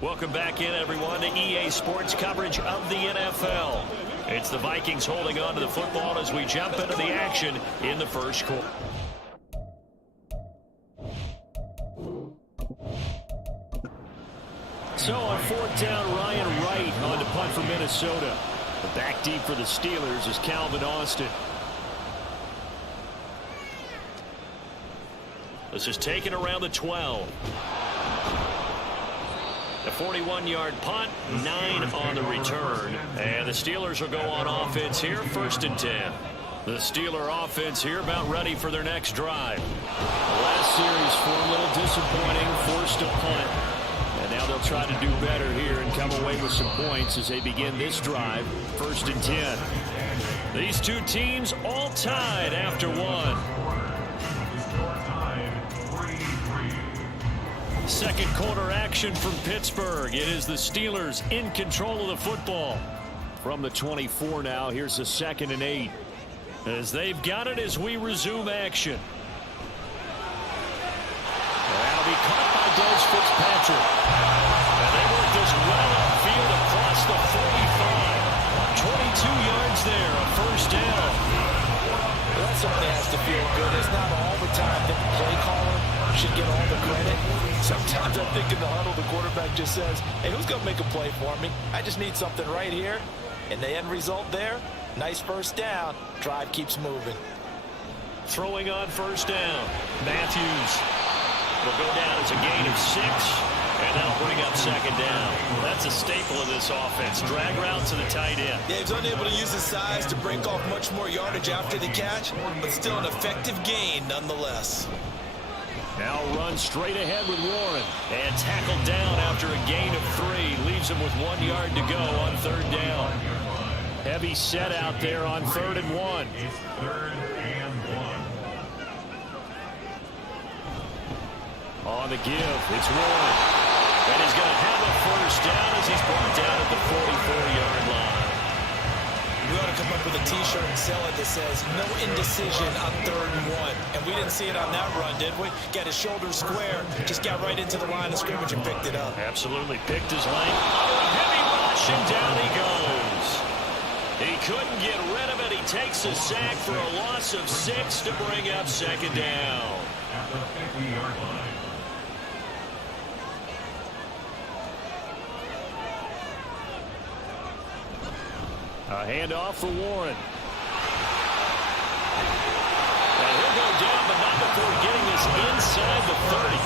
Welcome back in, everyone, to EA Sports coverage of the NFL. It's the Vikings holding on to the football as we jump into the action in the first quarter. So on fourth down, Ryan Wright on the punt for Minnesota. The back deep for the Steelers is Calvin Austin. This is taken around the 12. The 41-yard punt, 9 on the return. And the Steelers will go on offense here, 1st and 10. The Steeler offense here about ready for their next drive. The last series for a little disappointing, forced a punt. And now they'll try to do better here and come away with some points as they begin this drive, 1st and 10. These two teams all tied after one. Second quarter action from Pittsburgh. It is the Steelers in control of the football. From the 24 now, here's the 2nd and 8. As they've got it as we resume action. That'll be caught by Des Fitzpatrick. And they work this well upfield across the 45. 22 yards there, a 1st down. Well, that certainly has to feel good. It's not all the time that the play caller should get all the credit. Sometimes I think in the huddle, the quarterback just says, hey, who's going to make a play for me? I just need something right here. And the end result there, nice 1st down. Drive keeps moving. Throwing on 1st down. Matthews will go down as a gain of 6. And that'll bring up 2nd down. That's a staple of this offense. Drag route to the tight end. Yeah, he was unable to use his size to break off much more yardage after the catch, but still an effective gain nonetheless. Now run straight ahead with Warren. And tackled down after a gain of 3. Leaves him with 1 yard to go on 3rd down. Heavy set out there on 3rd and 1. It's 3rd and 1. On the give, it's Warren. And he's going to have a 1st down as he's brought down at the 44-yard line. We ought to come up with a T-shirt and sell it that says, no indecision on 3rd and 1. And we didn't see it on that run, did we? Got his shoulders square, just got right into the line of scrimmage and picked it up. Absolutely picked his lane. Oh, a heavy rush, and down he goes. He couldn't get rid of it. He takes a sack for a loss of 6 to bring up 2nd down. At the 50-yard line. A handoff for Warren. And he'll go down, but not before getting this inside the 30.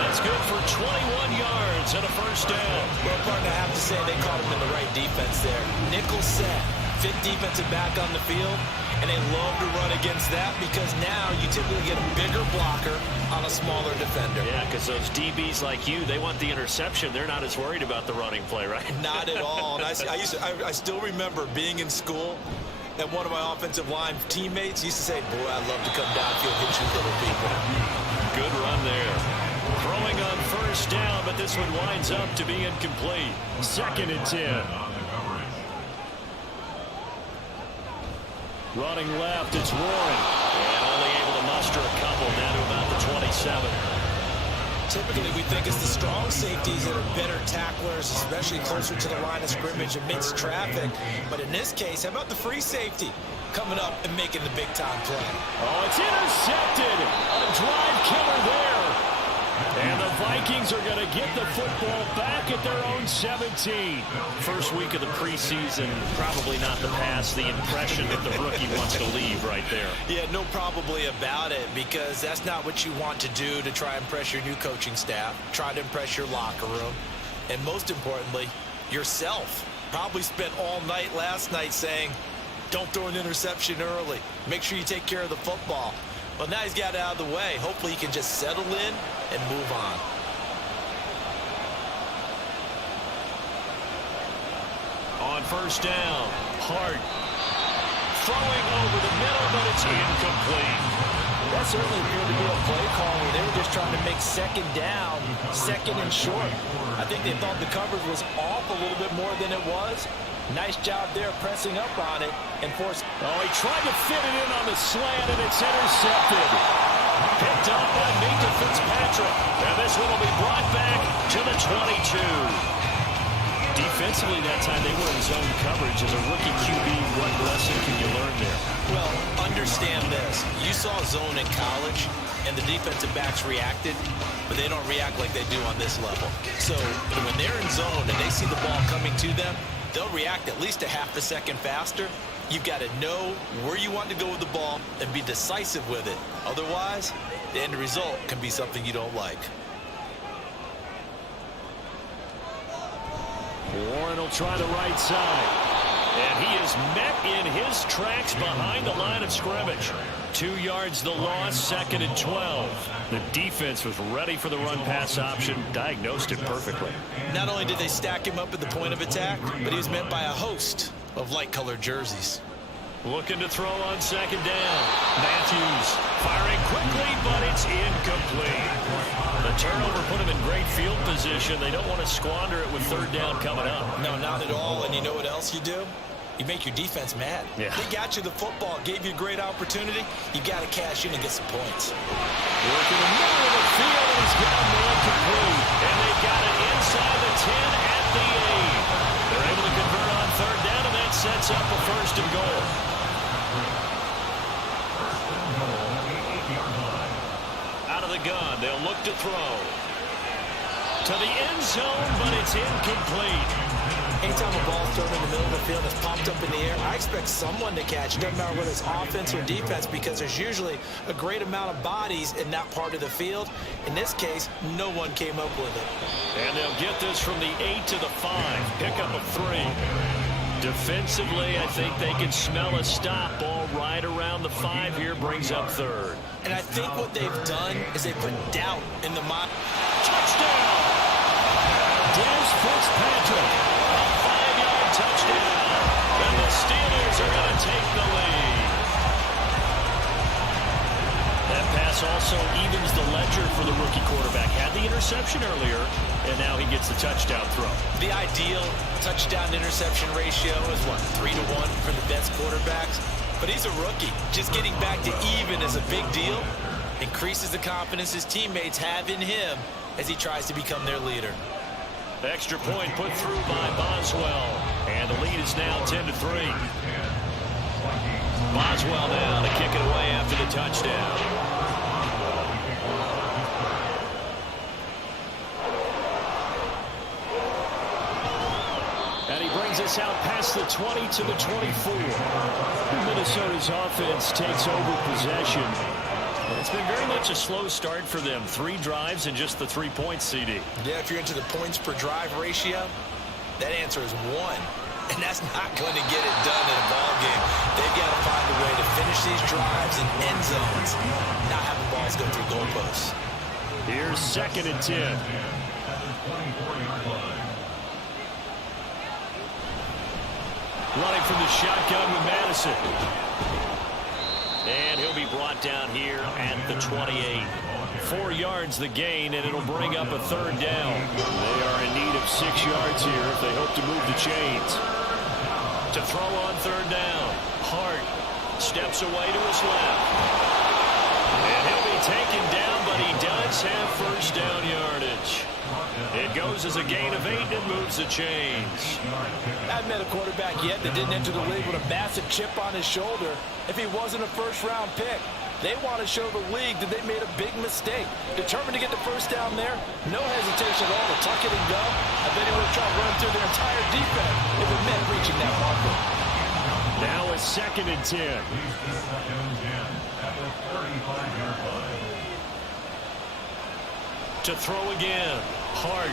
That's good for 21 yards and a 1st down. Well, partner, I have to say they caught him in the right defense there. Nickel set, fit defensive back on the field, and they love to run against that because now you typically get a bigger blocker on a smaller defender. Yeah, because those DBs like you, they want the interception. They're not as worried about the running play, right? Not at all. And I still remember being in school, and one of my offensive line teammates used to say, boy, I'd love to come downfield and hit you little people. Good run there. Throwing on 1st down, but this one winds up to be incomplete. 2nd and 10. Running left, it's Warren. And only able to muster a couple down to about the 27. Typically, we think it's the strong safeties that are better tacklers, especially closer to the line of scrimmage amidst traffic. But in this case, how about the free safety coming up and making the big-time play? Oh, it's intercepted. A drive killer there. And the Vikings are going to get the football back at their own 17. First week of the preseason, probably not the pass, the impression that the rookie wants to leave right there. Yeah, no probably about it, because that's not what you want to do to try and impress your new coaching staff, try to impress your locker room, and most importantly, yourself. Probably spent all night last night saying, don't throw an interception early. Make sure you take care of the football. Well, now he's got it out of the way. Hopefully he can just settle in and move on. On 1st down, Hart throwing over the middle, but it's incomplete. That certainly appeared to be a play call where they were just trying to make second down, second and short. I think they thought the coverage was off a little bit more than it was. Nice job there pressing up on it and forcing. Oh, he tried to fit it in on the slant, and it's intercepted. Picked up by Minka Fitzpatrick. And this one will be brought back to the 22. Defensively that time, they were in zone coverage. As a rookie QB, what lesson can you learn there? Well, understand this. You saw zone in college, and the defensive backs reacted, but they don't react like they do on this level. So when they're in zone and they see the ball coming to them, they'll react at least a half a second faster. You've got to know where you want to go with the ball and be decisive with it. Otherwise, the end result can be something you don't like. Warren will try the right side. And he is met in his tracks behind the line of scrimmage. 2 yards the loss, 2nd and 12. The defense was ready for the run-pass option, diagnosed it perfectly. Not only did they stack him up at the point of attack, but he was met by a host of light-colored jerseys. Looking to throw on 2nd down. Matthews firing quickly, but it's incomplete. The turnover put him in great field position. They don't want to squander it with 3rd down coming up. No, not at all. And you know what else you do? You make your defense mad. Yeah. They got you the football, gave you a great opportunity. You got to cash in and get some points. Working the middle of the field, and he's got him incomplete. And they've got it inside the 10 at the 8. They're able to convert on 3rd down, and that sets up a 1st and goal. Out of the gun, they'll look to throw. To the end zone, but it's incomplete. Anytime a ball's thrown in the middle of the field that's popped up in the air, I expect someone to catch it. Doesn't matter whether it's offense or defense, because there's usually a great amount of bodies in that part of the field. In this case, no one came up with it. And they'll get this from the 8 to the 5. Pickup of 3. Defensively, I think they can smell a stop. Ball right around the 5 here, brings up 3rd. And I think what they've done is they put doubt in the mind. Touchdown! Des Fitzpatrick. A 5-yard touchdown. And the Steelers are going to take the lead. That pass also evens the ledger for the rookie quarterback. Had the interception earlier, and now he gets the touchdown throw. The ideal touchdown-interception ratio is, what, 3 to 1 for the best quarterbacks? But he's a rookie. Just getting back to even is a big deal. Increases the confidence his teammates have in him as he tries to become their leader. Extra point put through by Boswell. And the lead is now 10 to 3. Boswell now to kick it away after the touchdown. And he brings us out past the 20 to the 24. Minnesota's offense takes over possession. It's been very much a slow start for them. 3 drives and just the 3 points, CD. Yeah, if you're into the points per drive ratio, that answer is 1. And that's not going to get it done in a ball game. They've got to find a way to finish these drives in end zones, not having balls go through goalposts. Here's 2nd and 10. Running from the shotgun with Madison. And he'll be brought down here at the 28. 4 yards the gain, and it'll bring up a 3rd down. They are in need of 6 yards here if they hope to move the chains. To throw on 3rd down. Hart steps away to his left. And he'll be taken down, but he does have 1st down yardage. It goes as a gain of 8 and moves the chains. I haven't met a quarterback yet that didn't enter the league with a massive chip on his shoulder if he wasn't a 1st-round pick. They want to show the league that they made a big mistake. Determined to get the 1st down there, no hesitation at all to tuck it and go. I bet he would have tried to run through their entire defense if it meant reaching that marker. Now a 2nd and 10. To throw again. Hart.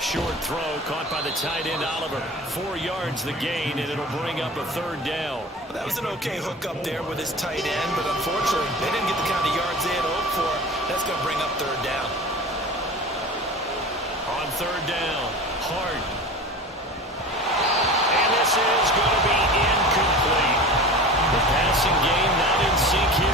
Short throw caught by the tight end Oliver. 4 yards the gain, and it'll bring up a 3rd down. Well, that was an okay hook up there with his tight end, but unfortunately, they didn't get the kind of yards they had hoped for. That's going to bring up 3rd down. On 3rd down, Hart. And this is going to be incomplete. The passing game not in sync here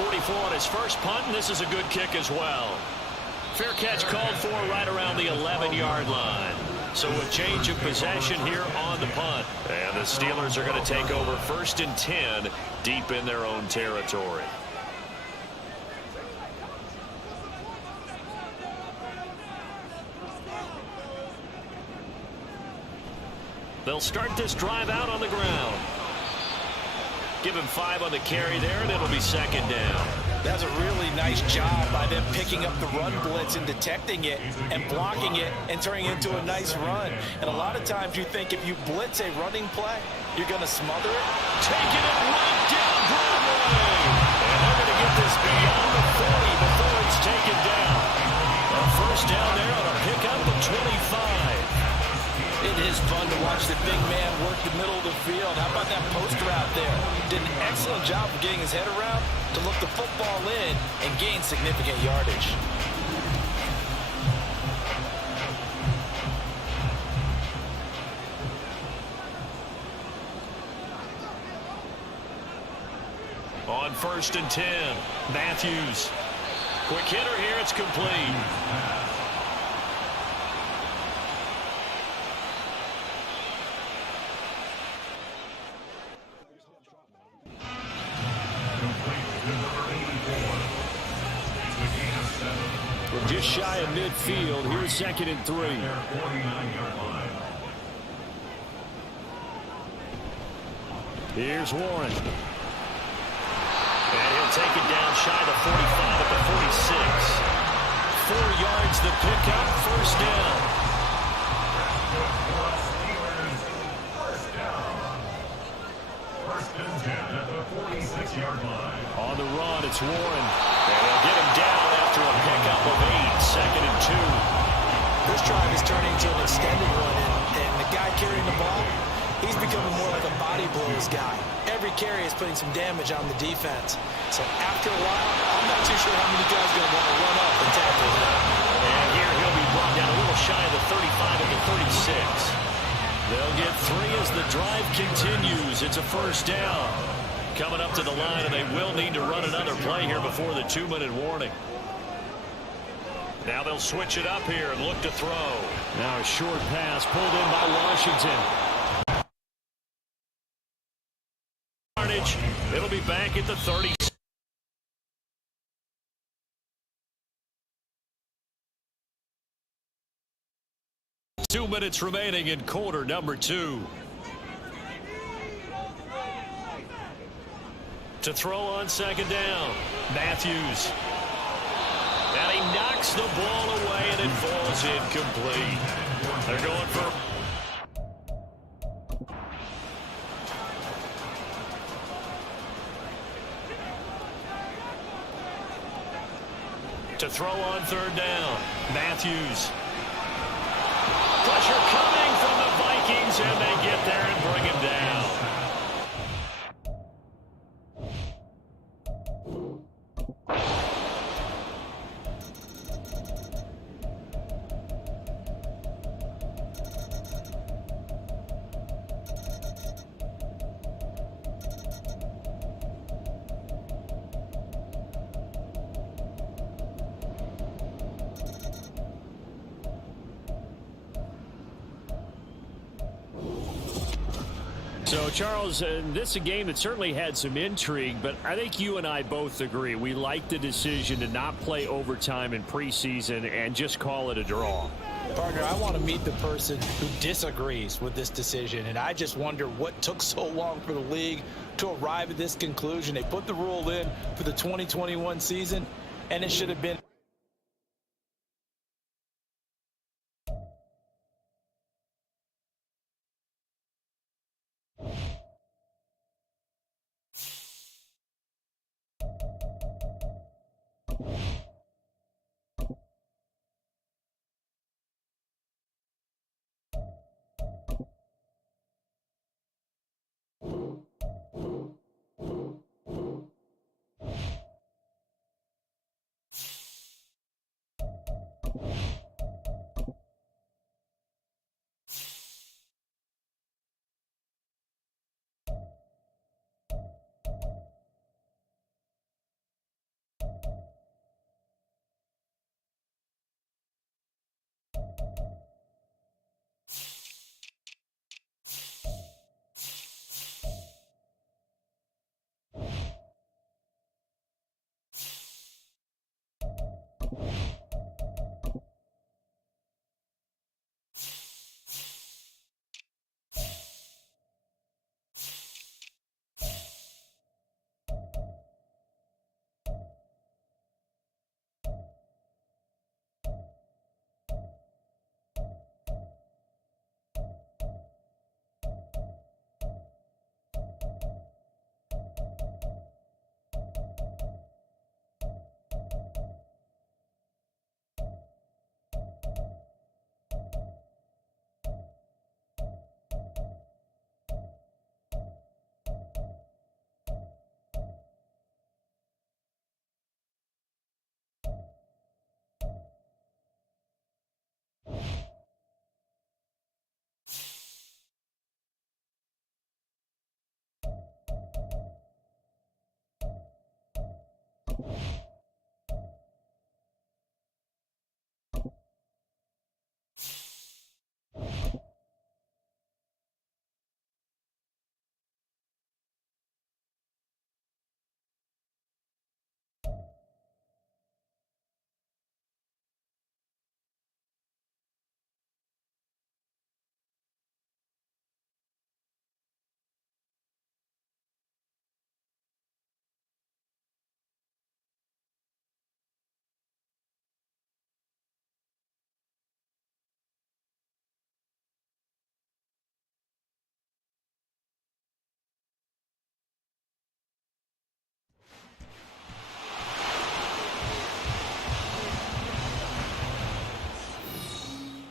44 on his first punt, and this is a good kick as well. Fair catch called for right around the 11-yard line. So a change of possession here on the punt. And the Steelers are going to take over 1st and 10 deep in their own territory. They'll start this drive out on the ground. Give him 5 on the carry there, and it'll be 2nd down. That's a really nice job by them picking up the run blitz and detecting it and blocking it and turning it into a nice run. And a lot of times you think if you blitz a running play, you're going to smother it. Taking it right down Broadway. And they're going to get this beyond the 40 before it's taken down. A first down there on a pickup of 25. It is fun to watch the big man work the middle of the field. How about that post route there? Did an excellent job of getting his head around to look the football in and gain significant yardage. On 1st and 10, Matthews. Quick hitter here, it's complete. We're just shy of midfield. Here's 2nd and 3. Here's Warren. And he'll take it down shy of 45 at the 46. 4 yards the pickup, 1st down. First and 10 at the 46-yard line. On the run, it's Warren. And they'll get him down after a pickup of 8. 2nd and 2. This drive is turning into an extended one, and the guy carrying the ball, he's becoming more like a body blows guy. Every carry is putting some damage on the defense. So after a while, I'm not too sure how many guys are going to want to run up and tackle him. And here he'll be brought down a little shy of the 35 at the 36. They'll get 3 as the drive continues. It's a first down. Coming up to the line, and they will need to run another play here before the 2-minute warning. Now they'll switch it up here and look to throw. Now a short pass pulled in by Washington. It'll be back at the 30. 2 minutes remaining in quarter number 2. To throw on 2nd down, Matthews. And he knocks the ball away, and it falls incomplete. They're going for... To throw on 3rd down, Matthews. Pressure coming from the Vikings, and they get there and bring him down. So, Charles, this is a game that certainly had some intrigue, but I think you and I both agree. We like the decision to not play overtime in preseason and just call it a draw. Partner, I want to meet the person who disagrees with this decision, and I just wonder what took so long for the league to arrive at this conclusion. They put the rule in for the 2021 season, and it should have been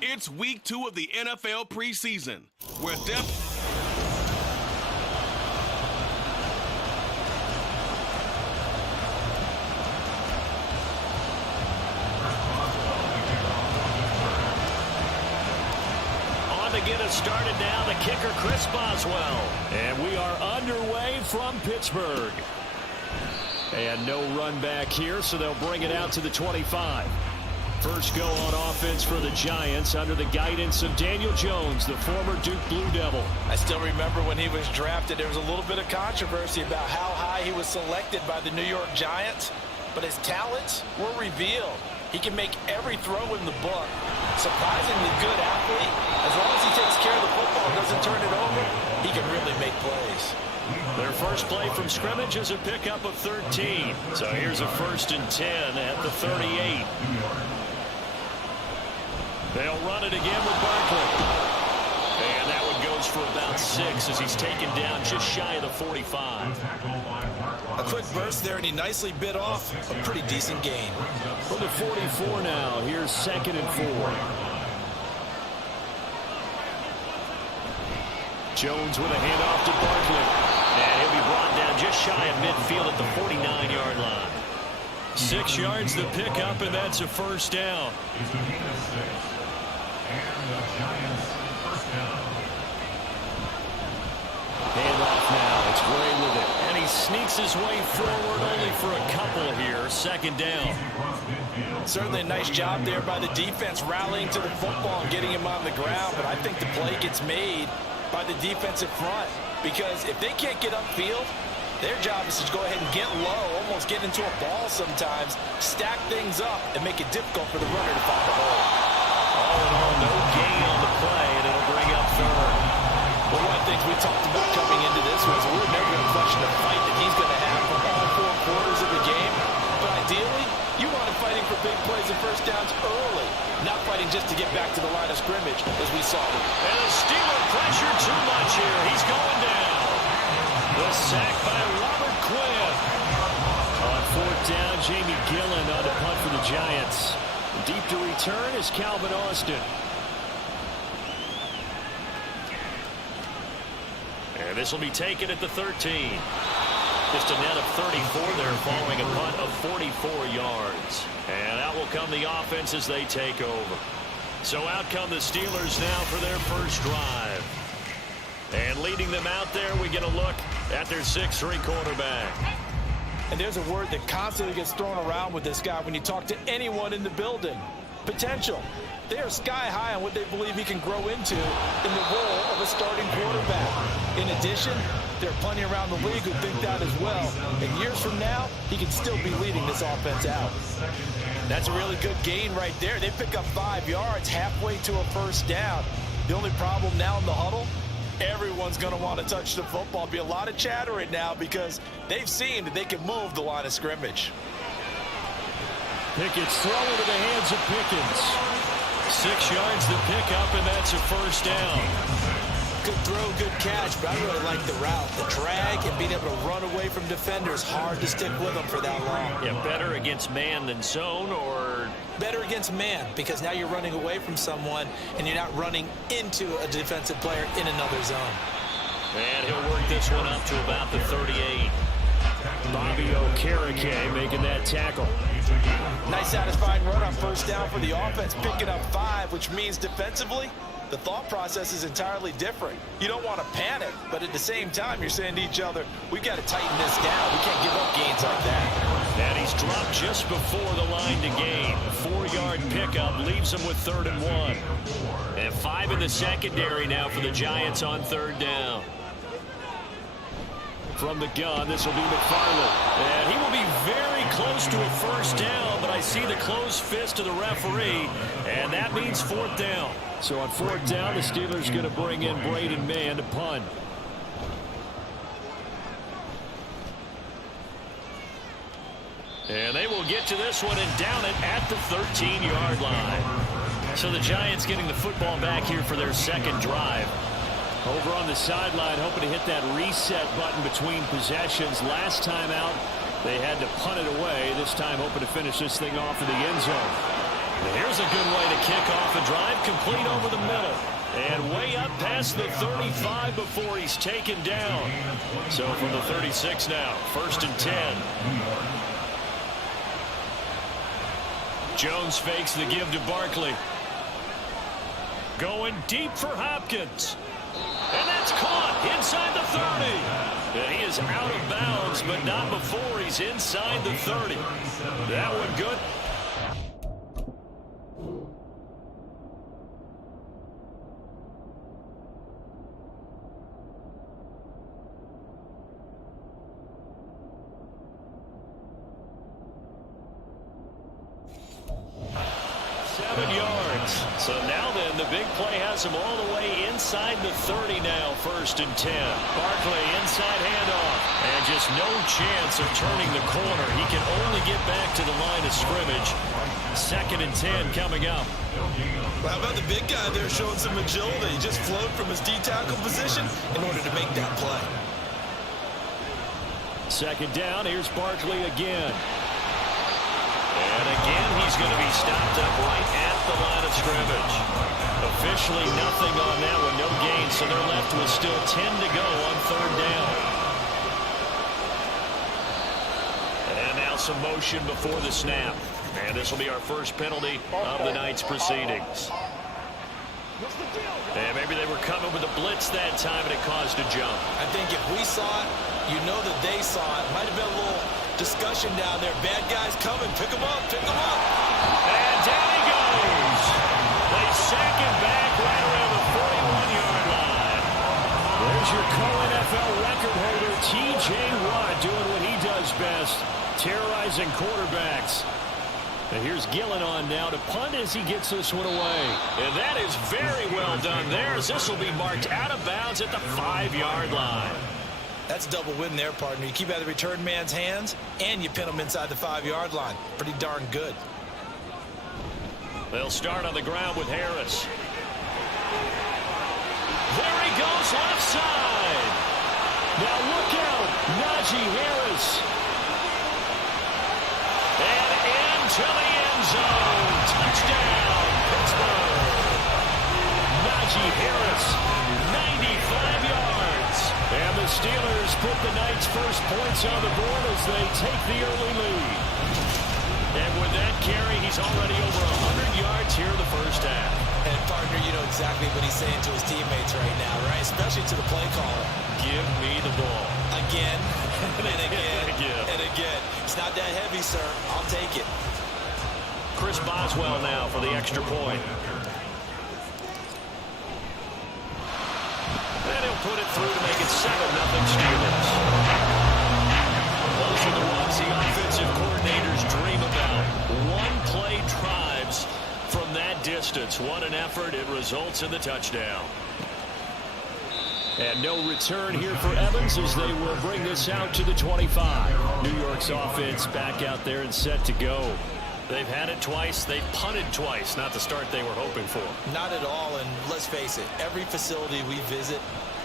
It's week 2 of the NFL preseason, where depth... On to get us started now, the kicker, Chris Boswell. And we are underway from Pittsburgh. And no run back here, so they'll bring it out to the 25. First go on offense for the Giants under the guidance of Daniel Jones, the former Duke Blue Devil. I still remember when he was drafted, there was a little bit of controversy about how high he was selected by the New York Giants, but his talents were revealed. He can make every throw in the book. Surprisingly good athlete. As long as he takes care of the football and doesn't turn it over, he can really make plays. Their first play from scrimmage is a pickup of 13. So here's a 1st and 10 at the 38. They'll run it again with Barkley. And that one goes for about 6 as he's taken down just shy of the 45. A quick burst there, and he nicely bit off a pretty decent gain. From the 44 now, here's 2nd and 4. Jones with a handoff to Barkley. And he'll be brought down just shy of midfield at the 49-yard line. 6 yards the pickup, and that's a 1st down. Handoff now. It's Gray with it. And he sneaks his way forward only for a couple here. 2nd down. Certainly a nice job there by the defense rallying to the football and getting him on the ground. But I think the play gets made by the defensive front. Because if they can't get upfield, their job is to go ahead and get low, almost get into a ball sometimes, stack things up, and make it difficult for the runner to find a hole. All in all, no gain on the play, and it'll bring up 3rd. Well, one of the things we talked about coming into this was we're never going to question the fight that he's going to have for all 4 quarters of the game. But ideally, you want him fighting for big plays and 1st downs early, not fighting just to get back to the line of scrimmage, as we saw. And the Steeler pressure too much here. He's going down. The sack by Robert Quinn. On 4th down, Jamie Gillen on the punt for the Giants. Deep to return is Calvin Austin. And this will be taken at the 13. Just a net of 34 there following a punt of 44 yards. And out will come the offense as they take over. So out come the Steelers now for their first drive. And leading them out there, we get a look at their 6'3" quarterback. And there's a word that constantly gets thrown around with this guy when you talk to anyone in the building. Potential. They are sky high on what they believe he can grow into in the role of a starting quarterback. In addition, there are plenty around the league who think that as well. And years from now, he can still be leading this offense out. That's a really good gain right there. They pick up 5 yards halfway to a 1st down. The only problem now in the huddle, everyone's going to want to touch the football. Be a lot of chatter right now because they've seen that they can move the line of scrimmage. Pickett's throw into the hands of Pickens. 6 yards the pickup, and that's a 1st down. Good throw, good catch, but I really like the route. The drag and being able to run away from defenders, hard to stick with them for that long. Yeah, better against man than zone, or? Better against man, because now you're running away from someone and you're not running into a defensive player in another zone. And he'll work this one up to about the 38. Bobby Okereke making that tackle. Nice satisfying run on 1st down for the offense, picking up 5, which means defensively, the thought process is entirely different. You don't want to panic, but at the same time, you're saying to each other, we've got to tighten this down. We can't give up gains like that. And he's dropped just before the line to gain. 4-yard pickup leaves him with 3rd and 1. And 5 in the secondary now for the Giants on 3rd down. From the gun, this will be McFarland. And he will be very close to a 1st down, but I see the closed fist of the referee, and that means 4th down. So on 4th down, the Steelers going to bring in Braden Mann to punt. And they will get to this one and down it at the 13-yard line. So the Giants getting the football back here for their 2nd drive. Over on the sideline, hoping to hit that reset button between possessions. Last time out, they had to punt it away. This time, hoping to finish this thing off in the end zone. And here's a good way to kick off a drive, complete over the middle. And way up past the 35 before he's taken down. So from the 36 now, 1st and 10. Jones fakes the give to Barkley. Going deep for Hopkins. And that's caught inside the 30. And he is out of bounds, but not before he's inside the 30. That one good. So now then, the big play has him all the way inside the 30 now, 1st and 10. Barkley inside handoff. And just no chance of turning the corner. He can only get back to the line of scrimmage. 2nd and 10 coming up. Well, how about the big guy there showing some agility? He just flowed from his D-tackle position in order to make that play. 2nd down, here's Barkley again. And again, he's going to be stopped up right at the line of scrimmage. Officially nothing on that one, no gain, so they're left with still 10 to go on 3rd down. And now some motion before the snap. And this will be our first penalty of the night's proceedings. And maybe they were coming with a blitz that time and it caused a jump. I think if we saw it, you know that they saw it. Might have been a little discussion down there. Bad guys coming. Pick them up. Pick them up. And down he goes. They sack him back right around the 41-yard line. There's your co-NFL record holder, T.J. Watt, doing what he does best, terrorizing quarterbacks. And here's Gillen on now to punt as he gets this one away. And that is very well done there, as this will be marked out of bounds at the 5-yard line. That's a double win there, partner. You keep out of the return man's hands, and you pin him inside the 5-yard line. Pretty darn good. They'll start on the ground with Harris. There he goes, left side. Now look out, Najee Harris. And into the end zone. Touchdown, Pittsburgh. Najee Harris, 95 yards. And the Steelers put the night's first points on the board as they take the early lead. And with that carry, he's already over 100 yards here in the first half. And partner, you know exactly what he's saying to his teammates right now, right? Especially to the play caller. Give me the ball. Again, and again, and again. It's not that heavy, sir. I'll take it. Chris Boswell now for the extra point. And he'll put it through to make it 7-0 Steelers. Those are the ones the offensive coordinators dream about. One-play drives from that distance. What an effort. It results in the touchdown. And no return here for Evans as they will bring this out to the 25. New York's offense back out there and set to go. They've had it twice. They've punted twice. Not the start they were hoping for. Not at all, and let's face it, every facility we visit,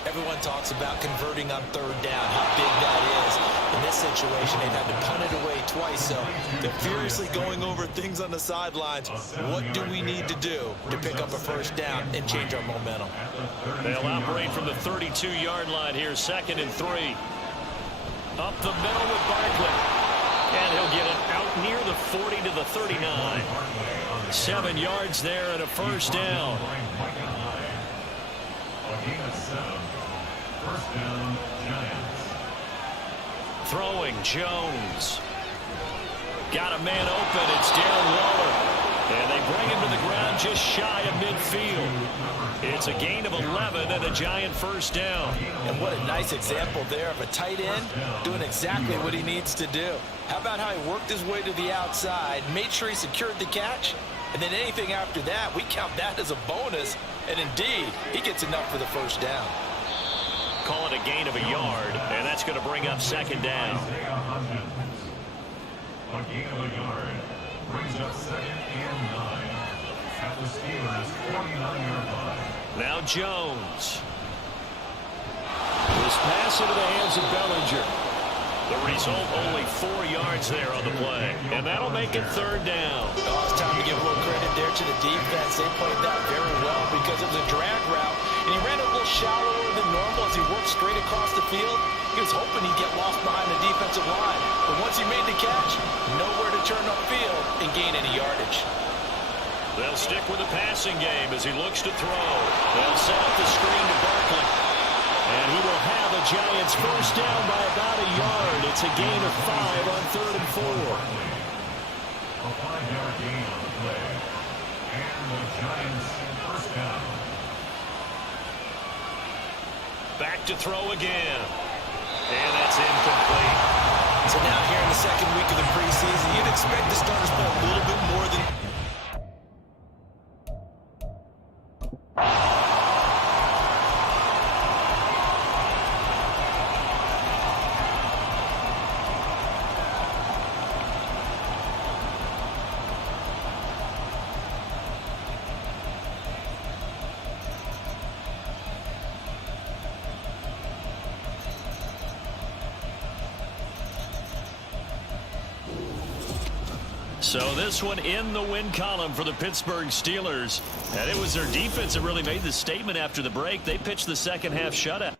everyone talks about converting on 3rd down, how big that is. In this situation, they've had to punt it away twice, so they're furiously going over things on the sidelines. What do we need to do to pick up a 1st down and change our momentum? They'll operate from the 32-yard line here, 2nd and 3. Up the middle with Barkley. And he'll get it out near the 40 to the 39. 7 yards there and a 1st down. Throwing Jones. Got a man open. It's Darren Waller. And they bring him to the ground just shy of midfield. It's a gain of 11 and a Giant first down. And what a nice example there of a tight end doing exactly what he needs to do. How about how he worked his way to the outside, made sure he secured the catch, and then anything after that, we count that as a bonus. And indeed, he gets enough for the first down. Call it a gain of a yard, and that's going to bring up second down. A gain of a yard brings up 2nd and 9 at the Steelers' 49-yard line. Now Jones. This pass into the hands of Bellinger. The result, only 4 yards there on the play. And that'll make it third down. Oh, it's time to give a little credit there to the defense. They played that very well because it was a drag route. And he ran a little shallower than normal as he worked straight across the field. He was hoping he'd get lost behind the defensive line. But once he made the catch, nowhere to turn upfield and gain any yardage. They'll stick with the passing game as he looks to throw. They'll set up the screen to Barkley. And he will have the Giants first down by about a yard. It's a gain of 5 on 3rd and 4. A 5-yard gain on the play. And the Giants first down. Back to throw again. And that's incomplete. So now here in the second week of the preseason, you'd expect the starters to play a little bit more than... So this one in the win column for the Pittsburgh Steelers. And it was their defense that really made the statement after the break. They pitched the second half shutout.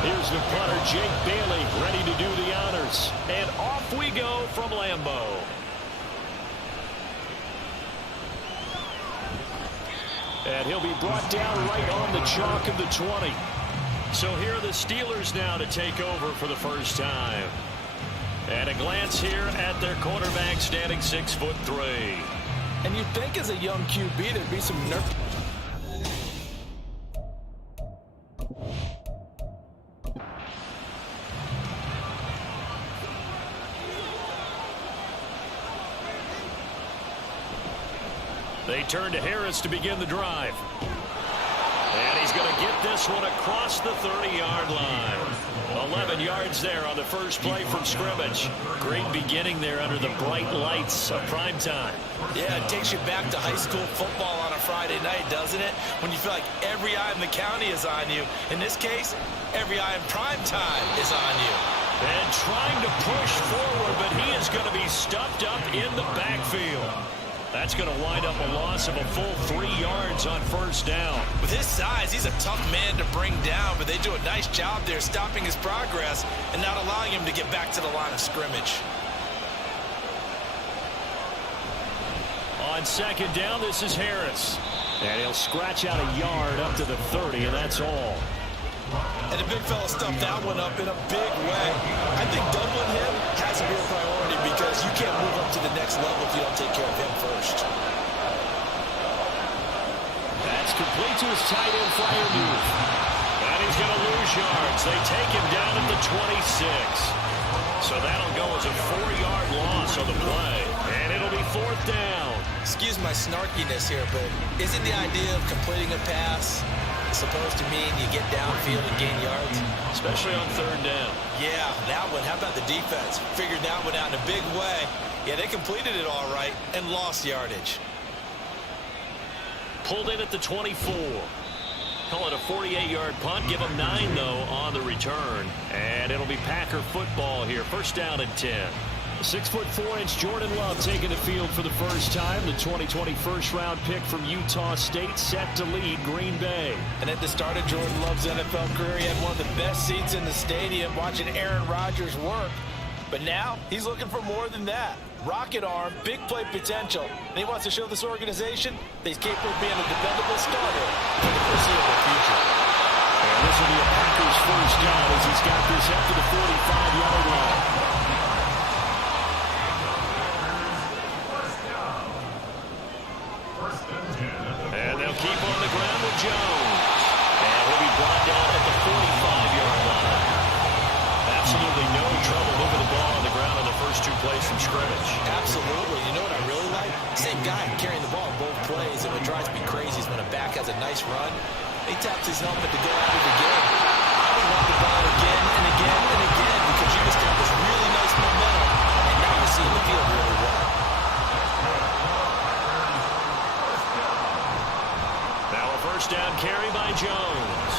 Here's the punter, Jake Bailey, ready to do the honors. And off we go from Lambeau. And he'll be brought down right on the chalk of the 20. So here are the Steelers now to take over for the first time. And a glance here at their quarterback, standing 6'3". And you'd think as a young QB there'd be some nerve. They turn to Harris to begin the drive. And he's going to get this one across the 30-yard line. 11 yards there on the first play from scrimmage. Great beginning there under the bright lights of prime time. Yeah, it takes you back to high school football on a Friday night, doesn't it? When you feel like every eye in the county is on you. In this case, every eye in prime time is on you. And trying to push forward, but he is going to be stuffed up in the backfield. That's going to wind up a loss of a full 3 yards on first down. With his size, he's a tough man to bring down, but they do a nice job there stopping his progress and not allowing him to get back to the line of scrimmage. On second down, this is Harris. And he'll scratch out a yard up to the 30, and that's all. And the big fella stuffed that one up in a big way. I think doubling him has to be a priority because you can't move up to the next level if you don't take care of him first. That's complete to his tight end flyer move. And he's going to lose yards. They take him down at the 26. So that'll go as a 4-yard loss on the play. And it'll be fourth down. Excuse my snarkiness here, but isn't the idea of completing a pass supposed to mean you get downfield and gain yards. Especially on third down. Yeah, that one. How about the defense? Figured that one out in a big way. Yeah, they completed it all right and lost yardage. Pulled in at the 24. Call it a 48-yard punt. Give them 9, though, on the return. And it'll be Packer football here. First down and 10. 6'4" Jordan Love taking the field for the first time. The 2020 first-round pick from Utah State set to lead Green Bay. And at the start of Jordan Love's NFL career, he had one of the best seats in the stadium watching Aaron Rodgers work. But now he's looking for more than that. Rocket arm, big play potential. And he wants to show this organization that he's capable of being a dependable starter for the foreseeable future. And this will be a Packers first down as he's got this up to the 45-yard line. And they'll keep on the ground with Jones. And he'll be brought down at the 45-yard line. Absolutely no trouble moving the ball on the ground on the first 2 plays from scrimmage. Absolutely. You know what I really like? Same guy carrying the ball both plays. And what drives me crazy is when a back has a nice run, he taps his helmet to go at it again. I would run the ball again and again and again because you establish really nice momentum, and now you're seeing the field really well. Now a first down carry by Jones.